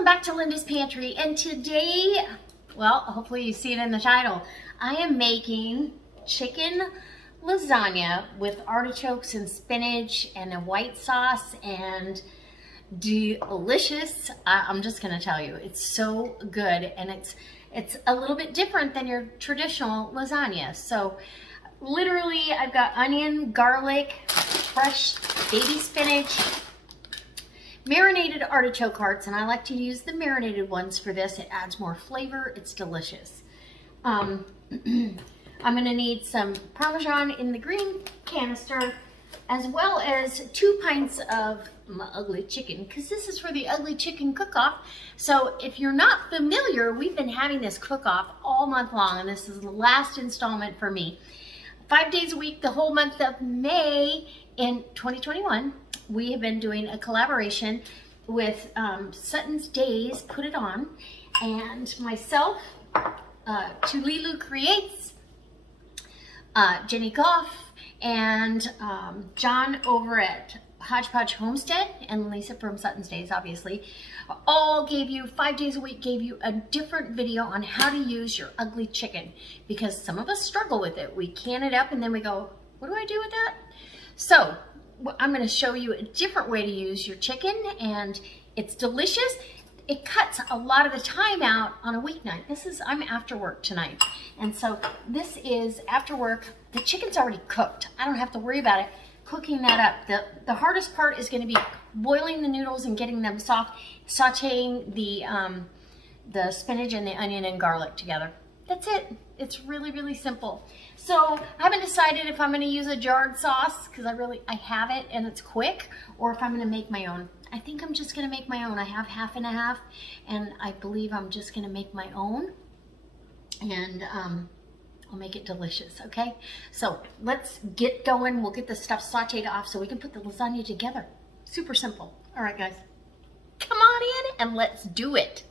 welcome back to Linda's Pantry, and today, well, hopefully you see it in the title, I am making chicken lasagna with artichokes and spinach and a white sauce, and delicious. I'm just gonna tell you, it's so good, and it's a little bit different than your traditional lasagna. So literally I've got onion, garlic, fresh baby spinach, marinated artichoke hearts, and I like to use the marinated ones for this. It adds more flavor. It's delicious. I'm gonna need some Parmesan in the green canister, as well as 2 pints of my ugly chicken, because this is for the ugly chicken cook-off. So if you're not familiar, we've been having this cook-off all month long, and this is the last installment for me. 5 days a week, the whole month of May in 2021. We have been doing a collaboration with Sutton's Days, Put It On, and myself, Tulilu Creates, Jenny Goff, and John over at Hodgepodge Homestead, and Lisa from Sutton's Days, obviously, all gave you 5 days a week, gave you a different video on how to use your ugly chicken, because some of us struggle with it. We can it up and then we go, what do I do with that? So I'm going to show you a different way to use your chicken, and it's delicious. It cuts a lot of the time out on a weeknight. I'm after work tonight, and so this is after work. The chicken's already cooked. I don't have to worry about it cooking that up. The hardest part is going to be boiling the noodles and getting them soft, sautéing the spinach and the onion and garlic together. That's it. It's really, really simple. So I haven't decided if I'm going to use a jarred sauce, because I have it and it's quick, or if I'm going to make my own. I think I'm just going to make my own. I have half and a half, and I believe I'm just going to make my own, and I'll make it delicious, okay? So let's get going. We'll get the stuff sauteed off so we can put the lasagna together. Super simple. All right, guys, come on in and let's do it.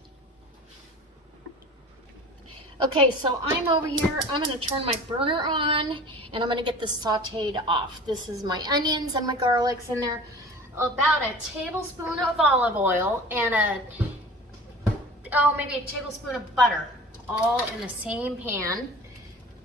Okay, so I'm over here. I'm going to turn my burner on, and I'm going to get this sauteed off. This is my onions and my garlics in there. About a tablespoon of olive oil and maybe a tablespoon of butter, all in the same pan.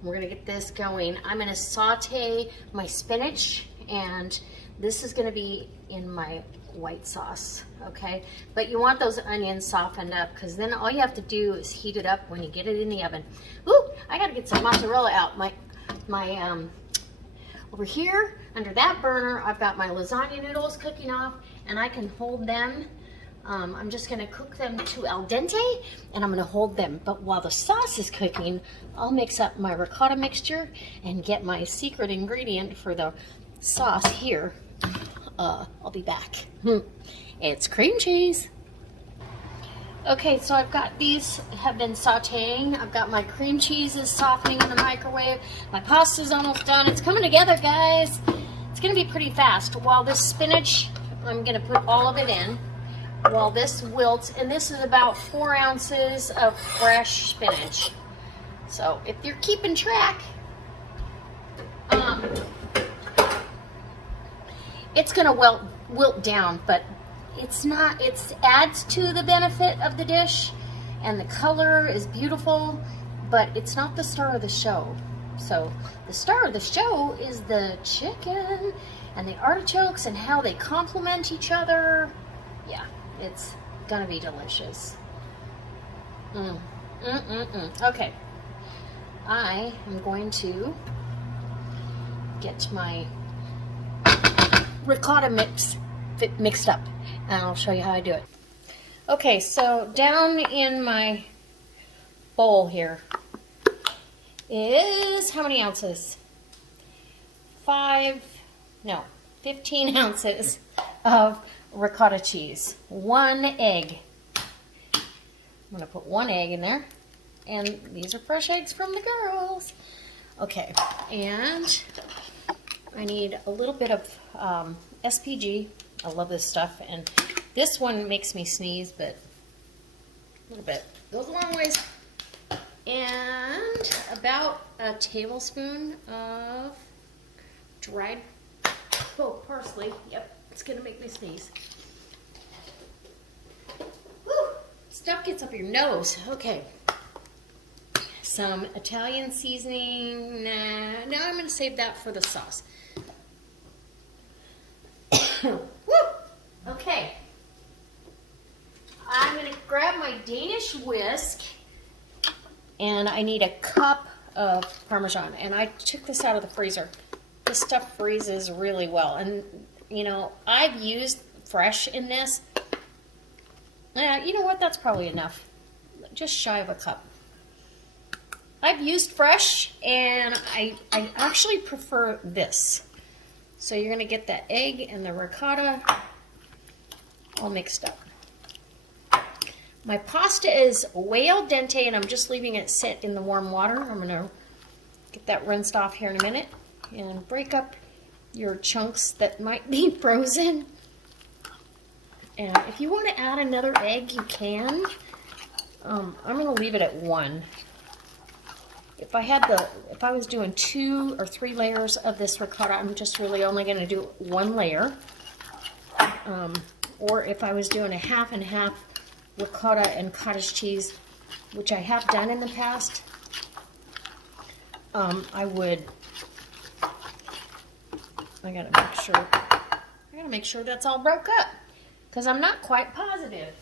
We're going to get this going. I'm going to saute my spinach, and this is going to be in my white sauce, okay? But you want those onions softened up, because then all you have to do is heat it up when you get it in the oven. Ooh, I gotta get some mozzarella out. Over here under that burner, I've got my lasagna noodles cooking off, and I can hold them. I'm just gonna cook them to al dente, and I'm gonna hold them. But while the sauce is cooking, I'll mix up my ricotta mixture and get my secret ingredient for the sauce here. I'll be back. It's cream cheese. Okay, so I've got these have been sauteing. I've got my cream cheese is softening in the microwave. My pasta's almost done. It's coming together, guys. It's gonna be pretty fast. While this spinach, I'm gonna put all of it in while this wilts, and this is about 4 ounces of fresh spinach. So if you're keeping track, it's gonna wilt down, but it's not. It adds to the benefit of the dish, and the color is beautiful, but it's not the star of the show. So the star of the show is the chicken and the artichokes and how they complement each other. Yeah, it's gonna be delicious. Okay, I am going to get my ricotta mixed up, and I'll show you how I do it. Okay, so down in my bowl here is how many ounces? 15 ounces of ricotta cheese. 1 egg. I'm gonna put 1 egg in there, and these are fresh eggs from the girls. Okay, and I need a little bit of SPG. I love this stuff, and this one makes me sneeze, but a little bit goes a long ways. And about a tablespoon of dried parsley. Yep, it's gonna make me sneeze. Woo! stuff gets up your nose. Okay. Some Italian seasoning. Nah, no, I'm going to save that for the sauce. Woo! Okay. I'm going to grab my Danish Wisk, and I need a cup of Parmesan. And I took this out of the freezer. This stuff freezes really well. And, you know, I've used fresh in this. You know what? That's probably enough. Just shy of a cup. I've used fresh, and I actually prefer this. So you're going to get that egg and the ricotta all mixed up. My pasta is way al dente, and I'm just leaving it sit in the warm water. I'm going to get that rinsed off here in a minute and break up your chunks that might be frozen. And if you want to add another egg, you can. I'm going to leave it at 1. If I was doing 2 or 3 layers of this ricotta, I'm just really only going to do 1 layer. Or if I was doing a half and half ricotta and cottage cheese, which I have done in the past, I gotta make sure that's all broke up, because I'm not quite positive.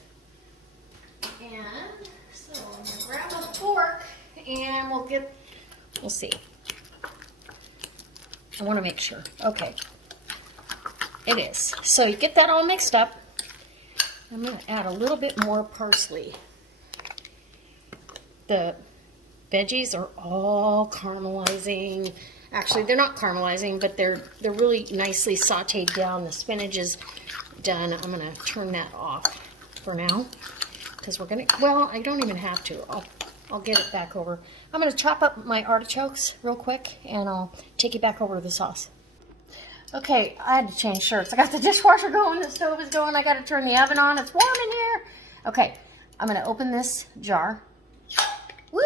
And so I'm gonna grab a fork and we'll see. I want to make sure. Okay, it is. So you get that all mixed up. I'm going to add a little bit more parsley. The veggies are all caramelizing. Actually, they're not caramelizing, but they're really nicely sauteed down. The spinach is done. I'm going to turn that off for now, because we're going to, well, I don't even have to. I'll get it back over. I'm going to chop up my artichokes real quick, and I'll take you back over to the sauce. Okay, I had to change shirts. I got the dishwasher going, the stove is going, I got to turn the oven on. It's warm in here. Okay, I'm going to open this jar. Woo,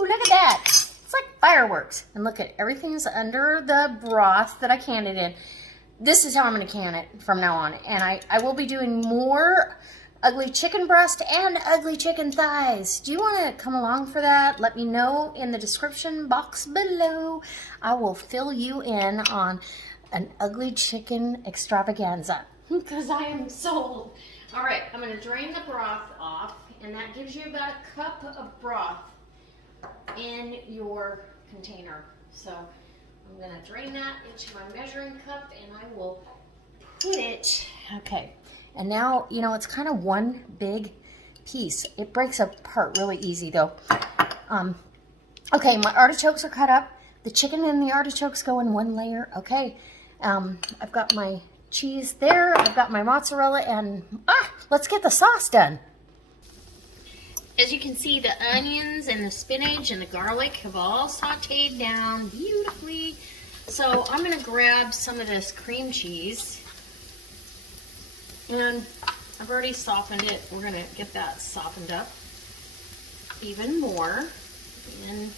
look at that. It's like fireworks. And look at everything's under the broth that I canned it in. This is how I'm going to can it from now on. And I will be doing more ugly chicken breast and ugly chicken thighs. Do you want to come along for that? Let me know in the description box below. I will fill you in on an ugly chicken extravaganza, because I am sold. All right, I'm going to drain the broth off, and that gives you about a cup of broth in your container. So I'm going to drain that into my measuring cup, and I will put it, okay. And now, you know, it's kind of one big piece. It breaks apart really easy, though. Okay, my artichokes are cut up. The chicken and the artichokes go in 1 layer. Okay, I've got my cheese there. I've got my mozzarella, and let's get the sauce done. As you can see, the onions and the spinach and the garlic have all sauteed down beautifully. So I'm going to grab some of this cream cheese, and I've already softened it. We're going to get that softened up even more. And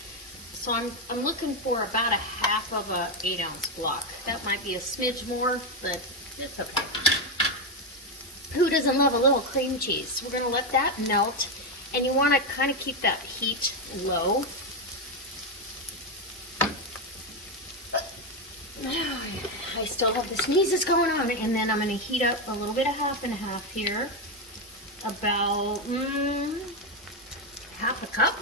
so I'm looking for about a half of a 8-ounce block. That might be a smidge more, but it's okay. Who doesn't love a little cream cheese? We're going to let that melt, and you want to kind of keep that heat low. I still have the sneezes going on, and then I'm going to heat up a little bit of half and half here. About half a cup.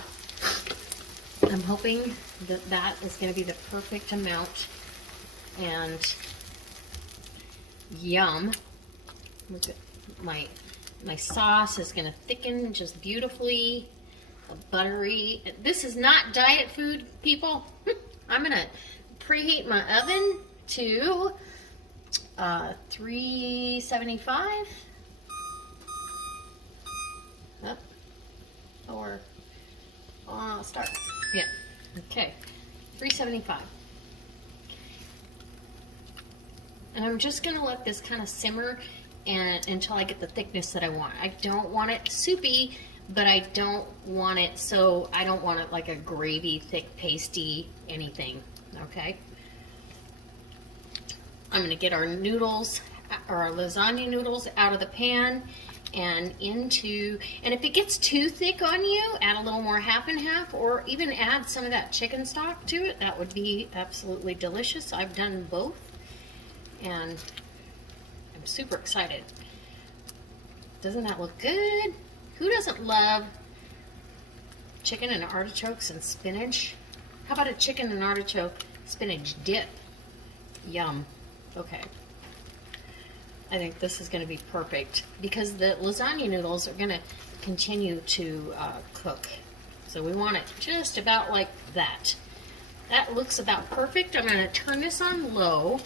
I'm hoping that that is going to be the perfect amount, and yum. Look at my sauce is going to thicken just beautifully, buttery. This is not diet food, people. I'm going to preheat my oven to 375. Or start. Yeah. Okay. 375. And I'm just going to let this kind of simmer until I get the thickness that I want. I don't want it soupy, but I don't want it I don't want it like a gravy, thick, pasty, anything. Okay. I'm going to get our noodles, or our lasagna noodles, out of the pan, and if it gets too thick on you, add a little more half and half, or even add some of that chicken stock to it. That would be absolutely delicious. I've done both, and I'm super excited. Doesn't that look good? Who doesn't love chicken and artichokes and spinach? How about a chicken and artichoke spinach dip? Yum. Okay. I think this is going to be perfect because the lasagna noodles are going to continue to cook. So we want it just about like that. That looks about perfect. I'm going to turn this on low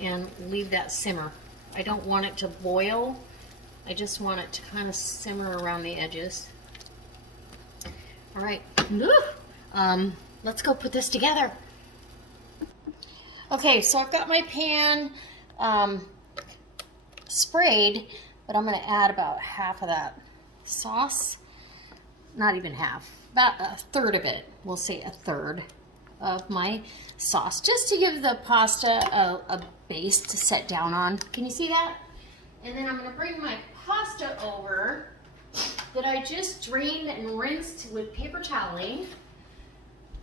and leave that simmer. I don't want it to boil. I just want it to kind of simmer around the edges. All right. Let's go put this together. Okay, so I've got my pan sprayed, but I'm going to add about half of that sauce. Not even half, about a third of it. We'll say a third of my sauce, just to give the pasta a base to set down on. Can you see that? And then I'm going to bring my pasta over that I just drained and rinsed with paper toweling.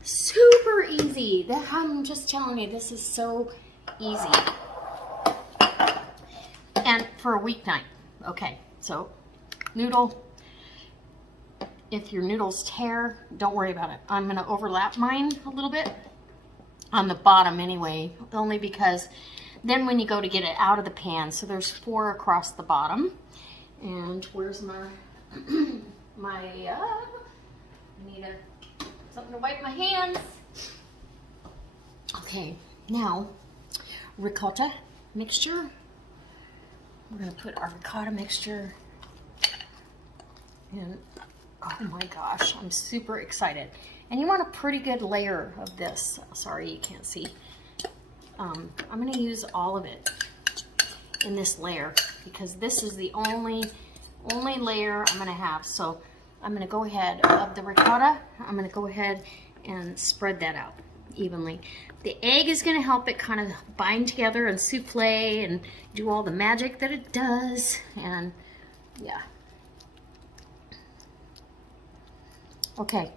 Super easy. I'm just telling you, this is so easy. And for a weeknight. Okay, so noodle. If your noodles tear, don't worry about it. I'm going to overlap mine a little bit on the bottom anyway, only because then when you go to get it out of the pan, so there's 4 across the bottom. And where's my I need something to wipe my hands. Okay, now ricotta mixture. We're going to put our ricotta mixture in. Oh my gosh, I'm super excited. And you want a pretty good layer of this. Sorry, you can't see. I'm going to use all of it in this layer because this is the only layer I'm going to have. So I'm going to go ahead of the ricotta. I'm going to go ahead and spread that out evenly. The egg is going to help it kind of bind together and souffle and do all the magic that it does. And yeah. Okay,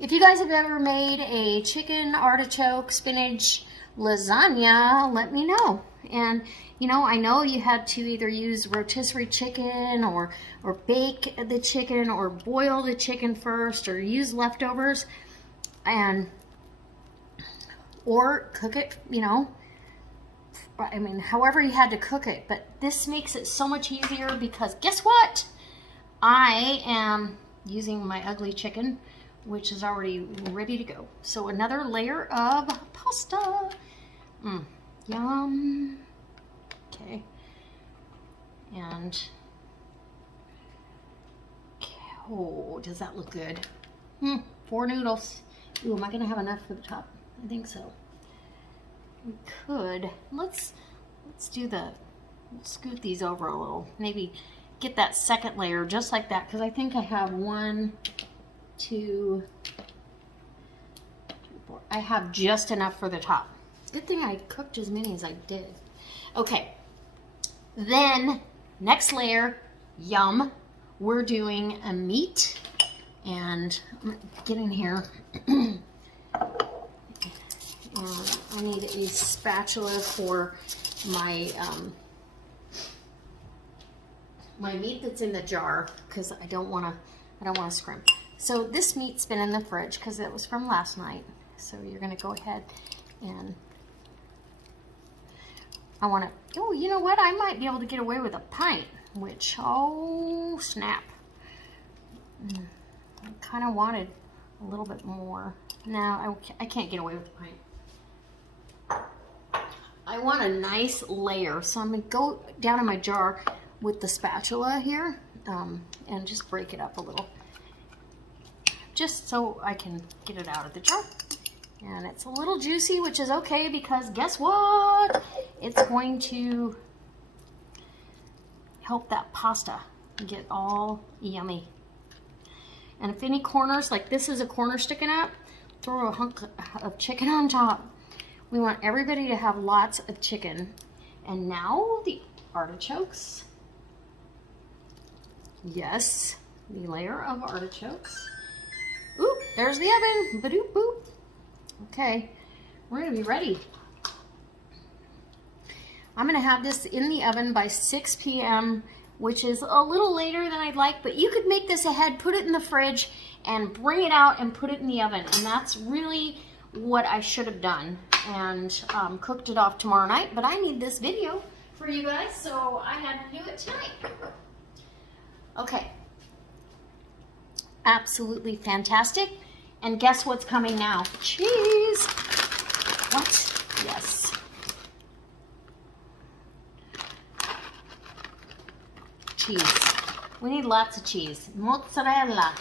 if you guys have ever made a chicken, artichoke, spinach lasagna, let me know. And you know, I know you had to either use rotisserie chicken or bake the chicken or boil the chicken first or use leftovers or cook it, you know, I mean, however you had to cook it. But this makes it so much easier because guess what? I am using my ugly chicken, which is already ready to go. So another layer of pasta. Yum. Okay. And oh, does that look good? 4 noodles. Ooh, am I gonna have enough for the top? I think so. We could. Let's scoot these over a little. Maybe get that second layer just like that, because I think I have 1, 2, 3, 4. I have just enough for the top. Good thing I cooked as many as I did. Okay, then next layer, yum. We're doing a meat, and get in here. I need a spatula for my my meat that's in the jar because I don't want to scrimp. So this meat's been in the fridge because it was from last night. So you're going to go ahead and I want to. Oh, you know what? I might be able to get away with a pint, which oh snap! I kind of wanted a little bit more. No, I can't get away with a pint. I want a nice layer, so I'm going to go down in my jar with the spatula here and just break it up a little. Just so I can get it out of the jar. And it's a little juicy, which is okay because guess what? It's going to help that pasta get all yummy. And if any corners, like this is a corner sticking up, throw a hunk of chicken on top. We want everybody to have lots of chicken. And now the artichokes. Yes, the layer of artichokes. Ooh, there's the oven. Ba-doop boop. Okay, we're gonna be ready. I'm gonna have this in the oven by 6 p.m., which is a little later than I'd like, but you could make this ahead, put it in the fridge, and bring it out and put it in the oven. And that's really what I should have done, and cooked it off tomorrow night. But I need this video for you guys, so I had to do it tonight. Okay. Absolutely fantastic. And guess what's coming now? Cheese. What? Yes. Cheese. We need lots of cheese. Mozzarella.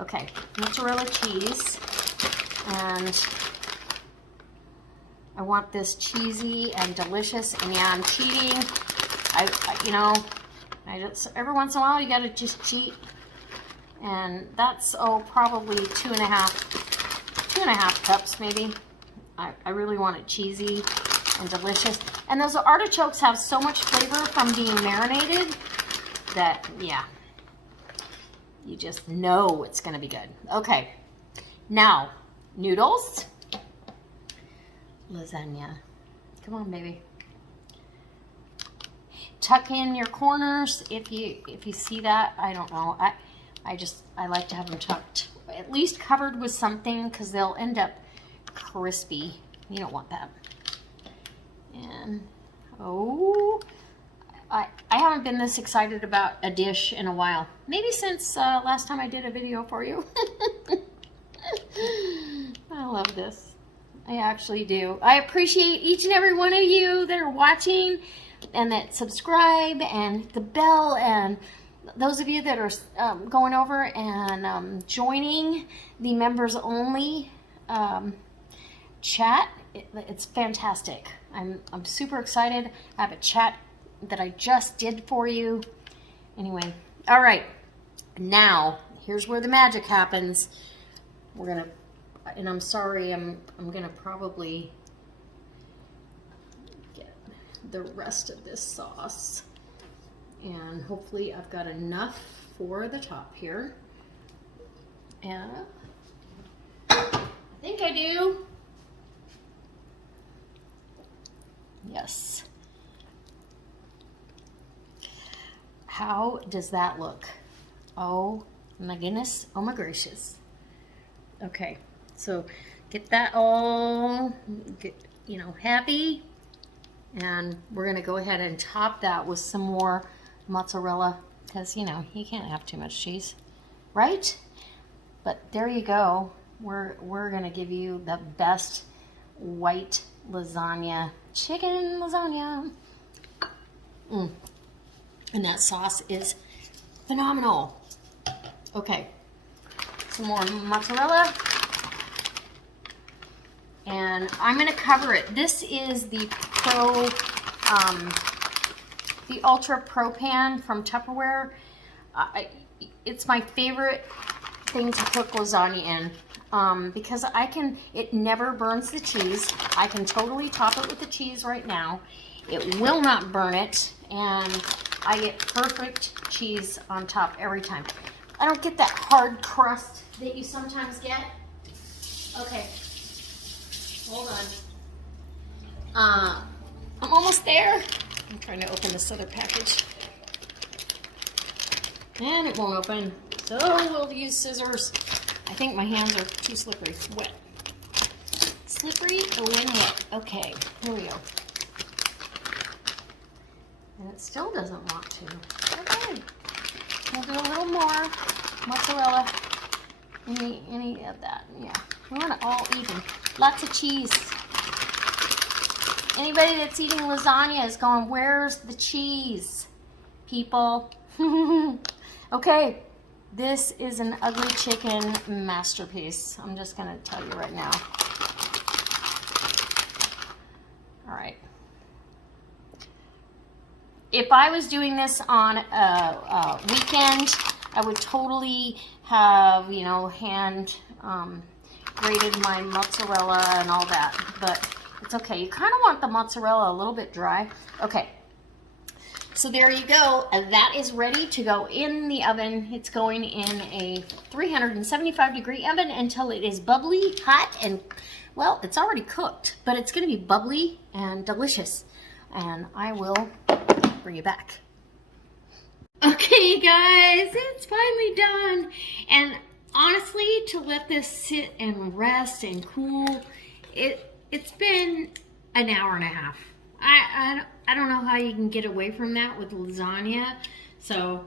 Okay, mozzarella cheese. And I want this cheesy and delicious. And yeah, I'm cheating. You know, I just, every once in a while you gotta just cheat. And that's, oh, probably two and a half cups maybe. I really want it cheesy and delicious. And those artichokes have so much flavor from being marinated that, yeah, you just know it's gonna be good. Okay, now, noodles. Lasagna. Come on, baby. Tuck in your corners if you see that. I don't know. I like to have them tucked, at least covered with something, because they'll end up crispy. You don't want that. And oh, I haven't been this excited about a dish in a while. Maybe since last time I did a video for you. I love this. I actually do. I appreciate each and every one of you that are watching and that subscribe, and the bell, and those of you that are going over and joining the members only chat. It's fantastic. I'm super excited. I have a chat that I just did for you. Anyway, all right. Now, here's where the magic happens. We're gonna, and I'm sorry, I'm gonna probably get the rest of this sauce. And hopefully I've got enough for the top here. And I think I do. Yes. How does that look? Oh my goodness. Oh my gracious. Okay. So get that all, happy. And we're going to go ahead and top that with some more mozzarella, because you can't have too much cheese, right? But there you go. We're gonna give you the best white lasagna, chicken lasagna. And that sauce is phenomenal. Okay, some more mozzarella, and I'm gonna cover it. This is the the Ultra Pro Pan from Tupperware. It's my favorite thing to cook lasagna in, because it never burns the cheese. I can totally top it with the cheese right now. It will not burn it, and I get perfect cheese on top every time. I don't get that hard crust that you sometimes get. Okay, hold on. I'm almost there. I'm trying to open this other package. And it won't open. So we'll use scissors. I think my hands are too slippery. Wet. Slippery when wet. Okay, here we go. And it still doesn't want to. Okay. We'll do a little more mozzarella. Any of that. Yeah. We want it all even. Lots of cheese. Anybody that's eating lasagna is going, where's the cheese, people? Okay, this is an ugly chicken masterpiece. I'm just going to tell you right now. All right. If I was doing this on a weekend, I would totally have, hand grated my mozzarella and all that, but it's okay. You kind of want the mozzarella a little bit dry. Okay, So there you go. That is ready to go in the oven. It's going in a 375-degree oven until it is bubbly, hot, and, well, it's already cooked, but it's going to be bubbly and delicious. And I will bring you back. Okay, guys, it's finally done. And honestly, to let this sit and rest and cool, it's been an hour and a half. I don't know how you can get away from that with lasagna. So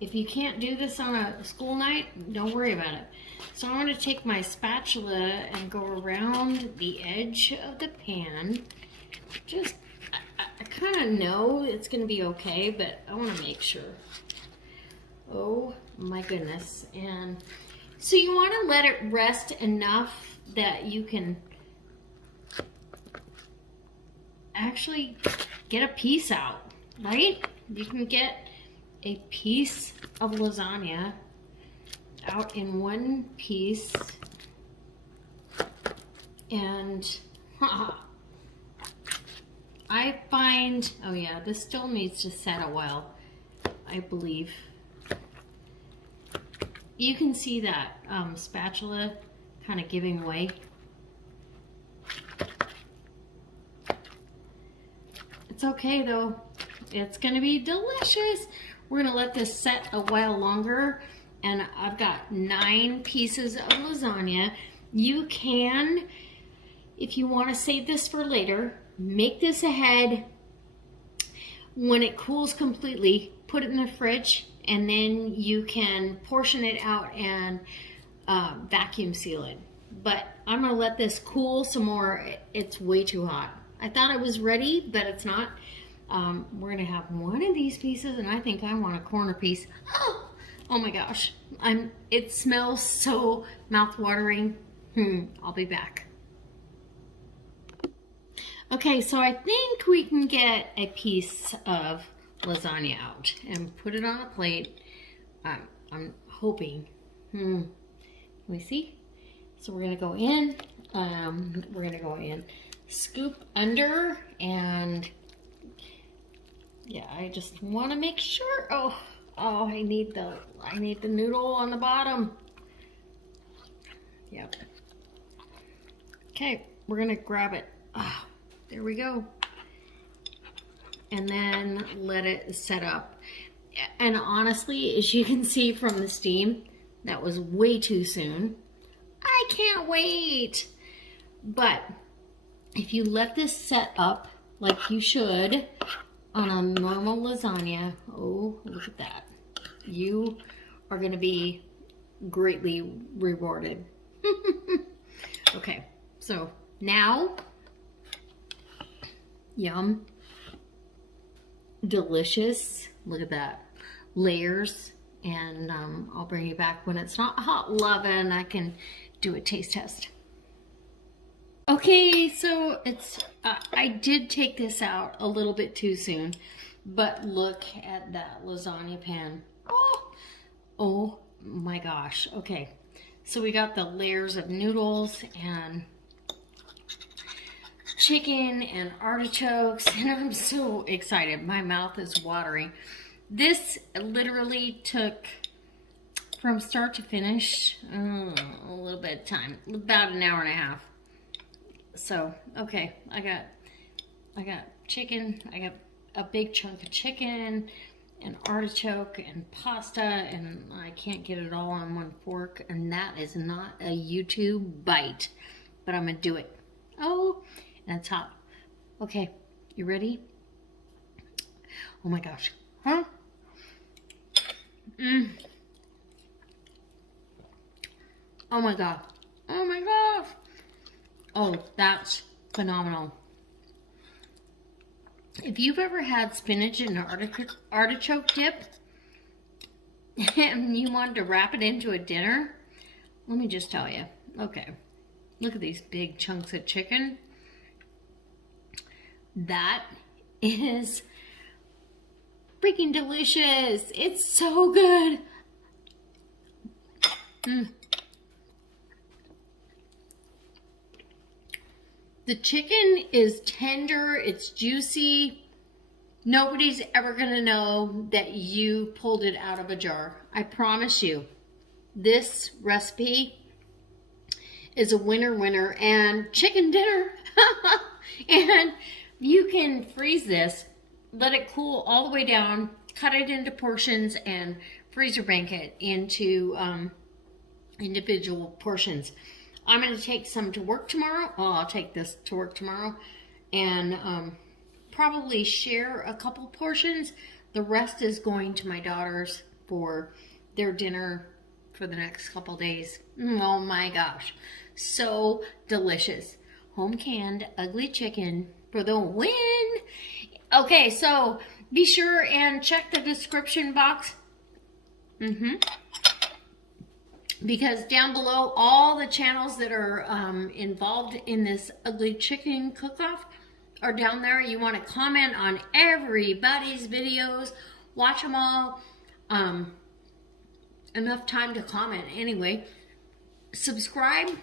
if you can't do this on a school night, don't worry about it. So I'm going to take my spatula and go around the edge of the pan. Just, I kind of know it's going to be okay, but I want to make sure. Oh my goodness. And so you want to let it rest enough that you can actually get a piece out, right? You can get a piece of lasagna out in one piece, and I find, oh yeah, this still needs to set a while, I believe. You can see that spatula kind of giving way. It's okay though. It's gonna be delicious. We're gonna let this set a while longer, and I've got 9 pieces of lasagna. You can, if you want to save this for later, make this ahead. When it cools completely, put it in the fridge, and then you can portion it out and vacuum seal it. But I'm gonna let this cool some more. It's way too hot. I thought it was ready, but it's not. We're gonna have one of these pieces, and I think I want a corner piece. Oh my gosh, it smells so mouth-watering. I'll be back. Okay, so I think we can get a piece of lasagna out and put it on a plate. I'm hoping. Let me see. So we're gonna go in. Scoop under, and yeah, I just want to make sure. Oh, I need the noodle on the bottom. Yep. Okay, we're gonna grab it. Oh, there we go. And then let it set up. And honestly, as you can see from the steam, that was way too soon. I can't wait. But if you let this set up like you should on a normal lasagna, oh, look at that. You are going to be greatly rewarded. Okay, so now, yum, delicious. Look at that, layers. And I'll bring you back when it's not hot loving. I can do a taste test. Okay, so it's I did take this out a little bit too soon, but look at that lasagna pan. Oh my gosh. Okay, so we got the layers of noodles and chicken and artichokes, and I'm so excited. My mouth is watering. This literally took, from start to finish, a little bit of time, about an hour and a half. So, okay, I got chicken, I got a big chunk of chicken and artichoke and pasta, and I can't get it all on one fork, and that is not a YouTube bite, but I'm gonna do it. Oh, and it's hot. Okay, you ready? Oh my gosh. Huh? Oh my god. Oh my gosh. Oh, that's phenomenal. If you've ever had spinach and artichoke dip and you wanted to wrap it into a dinner, let me just tell you. Okay, look at these big chunks of chicken. That is freaking delicious. It's so good. The chicken is tender, it's juicy, Nobody's ever gonna know that you pulled it out of a jar. I promise you. This recipe is a winner. And chicken dinner. And you can freeze this, let it cool all the way down, cut it into portions, and freezer bank it into individual portions. I'm going to take some to work tomorrow. Well, I'll take this to work tomorrow and probably share a couple portions. The rest is going to my daughters for their dinner for the next couple days. Oh my gosh. So delicious. Home canned ugly chicken for the win. Okay, so be sure and check the description box. Because down below, all the channels that are involved in this ugly chicken cook-off are down there. You want to comment on everybody's videos. Watch them all. Enough time to comment anyway. Subscribe.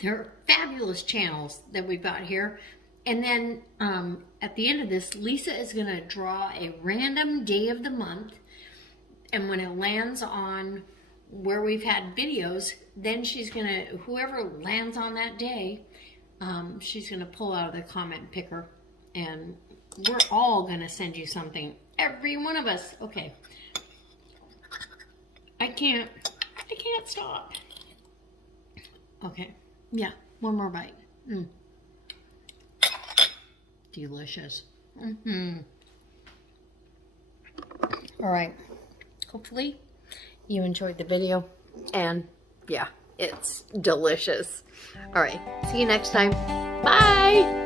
They're fabulous channels that we've got here. And then at the end of this, Lisa is going to draw a random day of the month. And when it lands on where we've had videos, then she's going to, whoever lands on that day, she's going to pull out of the comment picker. And we're all going to send you something. Every one of us. Okay. I can't stop. Okay. Yeah. One more bite. Delicious. All right. Hopefully you enjoyed the video, and yeah, it's delicious. All right. See you next time. Bye.